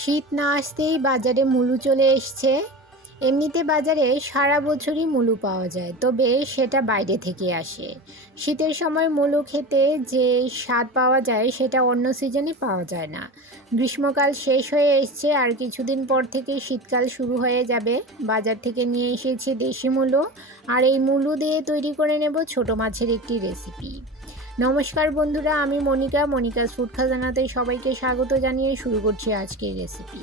শীত না আসতেই বাজারে মুলু চলে এসছে। এমনিতে বাজারে সারা বছরই মুলু পাওয়া যায়, তবে সেটা বাইরে থেকে আসে। শীতের সময় মুলু খেতে যে স্বাদ পাওয়া যায় সেটা অন্য সিজনে পাওয়া যায় না। গ্রীষ্মকাল শেষ হয়ে এসছে, আর কিছুদিন পর থেকে শীতকাল শুরু হয়ে যাবে। বাজার থেকে নিয়ে এসেছি দেশি মুলু, আর এই মুলু দিয়ে তৈরি করে নেব ছোট মাছের একটি রেসিপি। নমস্কার বন্ধুরা, আমি মনিকাস ফুড খাজানাতে সবাইকে স্বাগত জানিয়ে শুরু করছি আজকের রেসিপি।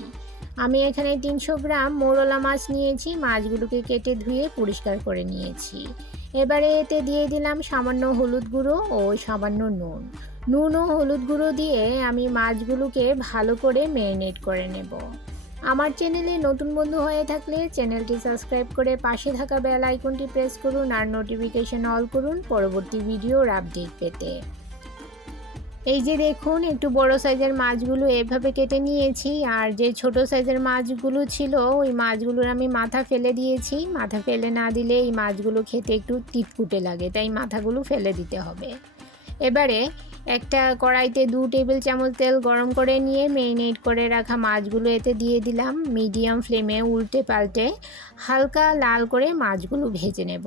আমি এখানে 300 গ্রাম মোরলা মাছ নিয়েছি। মাছগুলোকে কেটে ধুয়ে পরিষ্কার করে নিয়েছি। এবারে এতে দিয়ে দিলাম সামান্য হলুদ গুঁড়ো ও সামান্য নুন ও হলুদ গুঁড়ো দিয়ে আমি মাছগুলোকে ভালো করে ম্যারিনেট করে নেব। আমার চ্যানেলে নতুন বন্ধু হয়ে থাকলে চ্যানেলটি সাবস্ক্রাইব করে পাশে থাকা বেল আইকনটি প্রেস করুন আর নোটিফিকেশন অল করুন পরবর্তী ভিডিওর আপডেট পেতে। এই যে দেখুন, একটু বড় সাইজের মাছগুলো এভাবে কেটে নিয়েছি, আর যে ছোট সাইজের মাছগুলো ছিল ওই মাছগুলোর আমি মাথা ফেলে দিয়েছি। মাথা ফেলে না দিলে এই মাছগুলো খেতে একটু তিতকুটে লাগে, তাই মাথাগুলো ফেলে দিতে হবে। এবারে একটা কড়াইতে 2 টেবিল চামচ তেল গরম করে নিয়ে ম্যারিনেট করে রাখা মাছগুলো এতে দিয়ে দিলাম। মিডিয়াম ফ্লেমে উল্টে পাল্টে হালকা লাল করে মাছগুলো ভেজে নেব।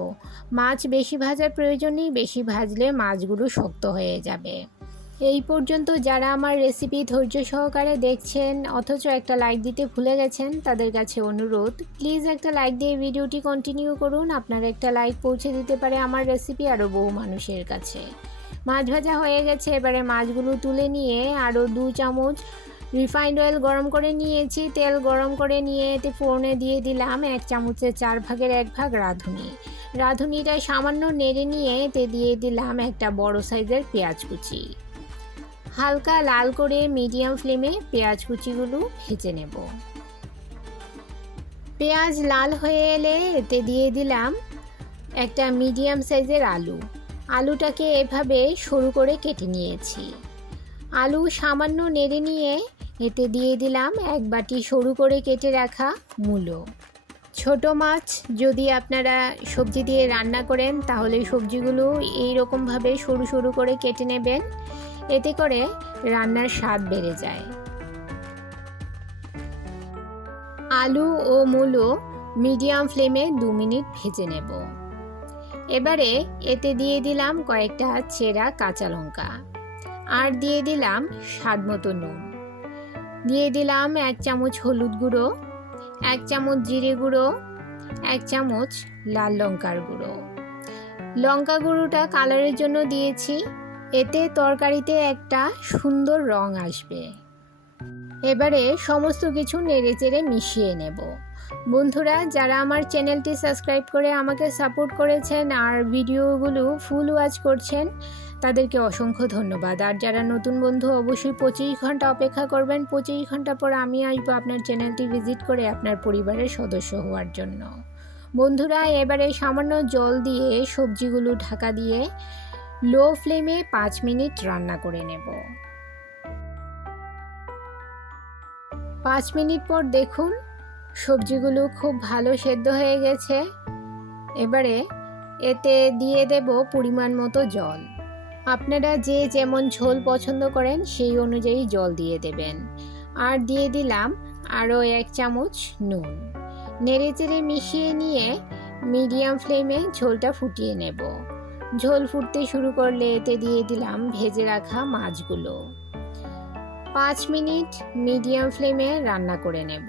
মাছ বেশি ভাজার প্রয়োজন নেই, বেশি ভাজলে মাছগুলো শক্ত হয়ে যাবে। এই পর্যন্ত যারা আমার রেসিপি ধৈর্য সহকারে দেখছেন অথচ একটা লাইক দিতে ভুলে গেছেন, তাদের কাছে অনুরোধ, প্লিজ একটা লাইক দিয়ে ভিডিওটি কন্টিনিউ করুন। আপনার একটা লাইক পৌঁছে দিতে পারে আমার রেসিপি আরও বহু মানুষের কাছে। মাছ ভাজা হয়ে গেছে, এবারে মাছগুলো তুলে নিয়ে আরও 2 চামচ রিফাইন্ড অয়েল গরম করে নিয়েছি। তেল গরম করে নিয়ে এতে ফোড়নে দিয়ে দিলাম 1 চামচের 4 ভাগের 1 ভাগ রাঁধুনি। রাঁধুনিটা সামান্য নেড়ে নিয়ে এতে দিয়ে দিলাম একটা বড় সাইজের পেঁয়াজ কুচি। হালকা লাল করে মিডিয়াম ফ্লেমে পেঁয়াজ কুচিগুলো ভেজে নেব। পেঁয়াজ লাল হয়ে এলে এতে দিয়ে দিলাম একটা মিডিয়াম সাইজের আলুটাকে এভাবে সরু করে কেটে নিয়েছি। আলু সামান্য নেড়ে নিয়ে এতে দিয়ে দিলাম 1 বাটি সরু করে কেটে রাখা মূলো। ছোট মাছ যদি আপনারা সবজি দিয়ে রান্না করেন তাহলে সবজিগুলো এই রকমভাবে সরু সরু করে কেটে নেবেন, এতে করে রান্নার স্বাদ বেড়ে যায়। আলু ও মূলো মিডিয়াম ফ্লেমে 2 মিনিট ভেজে নেব। এবারে এতে দিয়ে দিলাম কয়েকটা চেরা কাঁচা লঙ্কা, আর দিয়ে দিলাম স্বাদ মতো নুন। দিয়ে দিলাম 1 চামচ হলুদ গুঁড়ো, 1 চামচ জিরে গুঁড়ো, 1 চামচ লাল লঙ্কার গুঁড়ো। লঙ্কা গুঁড়োটা কালারের জন্য দিয়েছি, এতে তরকারিতে একটা সুন্দর রং আসবে। এবারে সমস্ত কিছু নেড়েচেড়ে মিশিয়ে নেব। বন্ধুরা, যারা আমার চ্যানেলটি সাবস্ক্রাইব করে আমাকে সাপোর্ট করেছেন আর ভিডিওগুলো ফুল ওয়াচ করছেন, তাদেরকে অসংখ্য ধন্যবাদ। আর যারা নতুন বন্ধু, অবশ্যই 25 ঘন্টা অপেক্ষা করবেন। 25 ঘন্টা পর আমি আসবো আপনার চ্যানেলটি ভিজিট করে আপনার পরিবারের সদস্য হওয়ার জন্য। বন্ধুরা, এবারে সামান্য জল দিয়ে সবজিগুলো ঢাকা দিয়ে লো ফ্লেমে 5 মিনিট রান্না করে নেব। 5 মিনিট পর দেখুন সবজিগুলো খুব ভালো সেদ্ধ হয়ে গেছে। এবারে এতে দিয়ে দেব পরিমাণ মতো জল। আপনারা যে যেমন ঝোল পছন্দ করেন সেই অনুযায়ী জল দিয়ে দেবেন। আর দিয়ে দিলাম আরও 1 চামচ নুন। নেড়েচেড়ে মিশিয়ে নিয়ে মিডিয়াম ফ্লেমে ঝোলটা ফুটিয়ে নেব। ঝোল ফুটতে শুরু করলে এতে দিয়ে দিলাম ভেজে রাখা মাছগুলো। 5 মিনিট মিডিয়াম ফ্লেমে রান্না করে নেব।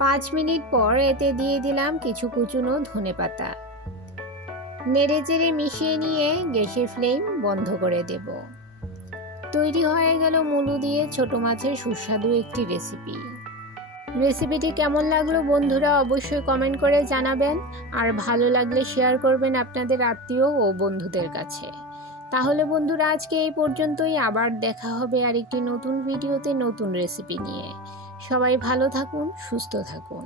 5 মিনিট পর এতে দিয়ে দিলাম কিছু কুচনো ধনেপাতা। নেড়েচেড়ে মিশিয়ে নিয়ে গ্যাসের ফ্লেম বন্ধ করে দেব। তৈরি হয়ে গেল মুলু দিয়ে ছোট মাছের সুস্বাদু একটি রেসিপি। রেসিপিটি কেমন লাগলো বন্ধুরা অবশ্যই কমেন্ট করে জানাবেন, আর ভালো লাগলে শেয়ার করবেন আপনাদের আত্মীয় ও বন্ধুদের কাছে। তাহলে বন্ধুরা, আজকে এই পর্যন্তই। আবার দেখা হবে আরেকটি নতুন ভিডিওতে নতুন রেসিপি নিয়ে। সবাই ভালো থাকুন, সুস্থ থাকুন।